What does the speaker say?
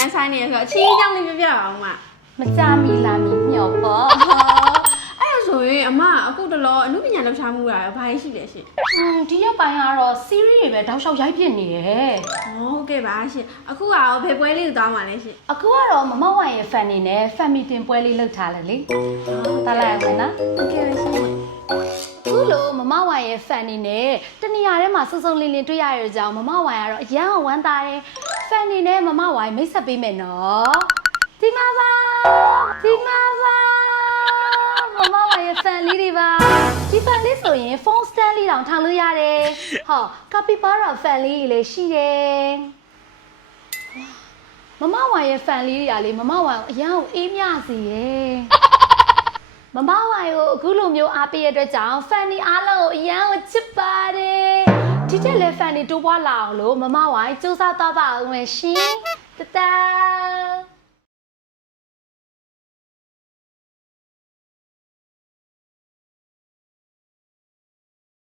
တန်းဆိုင်နေရဆိုတော့အချင်းအကြောင်းလေးပြပြပါအောင်မမကြမီလာမီမျှော်ပေါ့အဲ့ဒါဆိုရင်အမအခုတလောအမှုပညာလှူရှားမှုတာဘာရှိလဲရှင်อืมဒီရက်ပိုင်းကတော့ series တွေပဲတောက်လျှောက်ရိုက်ဖြစ်နေတယ်။ဟုတ်ကဲ့ပါရှင်အခုကရောဘယ်ပွဲလေးကိုသွားမှာလဲရှင်အခုကတော့မမဝိုင်ရဲ့ fan နေနဲ့ fan meeting ပွဲလေးလုပ်ထားတယ်လေတားလိုက်ရမယ်နော်။ဟုတ်ကဲ့ပါရှင်ခုလိုမမဝိုင်ရဲ့ fan နေနဲ့တနေရာထဲမှာစုံစုံလင်းလင်းတွေ့ရတဲ့အကြောင်းမမဝိုင်ကတော့အရန်ဝမ်းသာတယ် fan နေနဲ့မမဝိုင်မိတ်ဆက်ပေးမယ်နော်ဒီမှာပါဒီမှာပါမမဝိုင်ရဲ့ fan လေးတွေပါဒီ fan လေးဆိုရင် phone stand လေးတောင်ထောင်လို့ရတယ်ဟော capybara fan လေးကြီးလည်းရှိတယ်မမဝိုင်ရဲ့ fan လေးတွေကလေမမဝိုင်ကိုအရန်ကိုအေးမြစေရဲ့မမဝိုင်ကိုအခုလိုမျိုးအားပေးရတဲ့အတွက်ကြောင့် fan တွေအားလုံးကိုအရန်ကိုချစ်ပါတယ် ဒီတက်လဲ fan တွေတိုးပွားလာအောင်လို့မမဝိုင်စူးစမ်းသွားပါအောင်မယ်ရှင်တတန်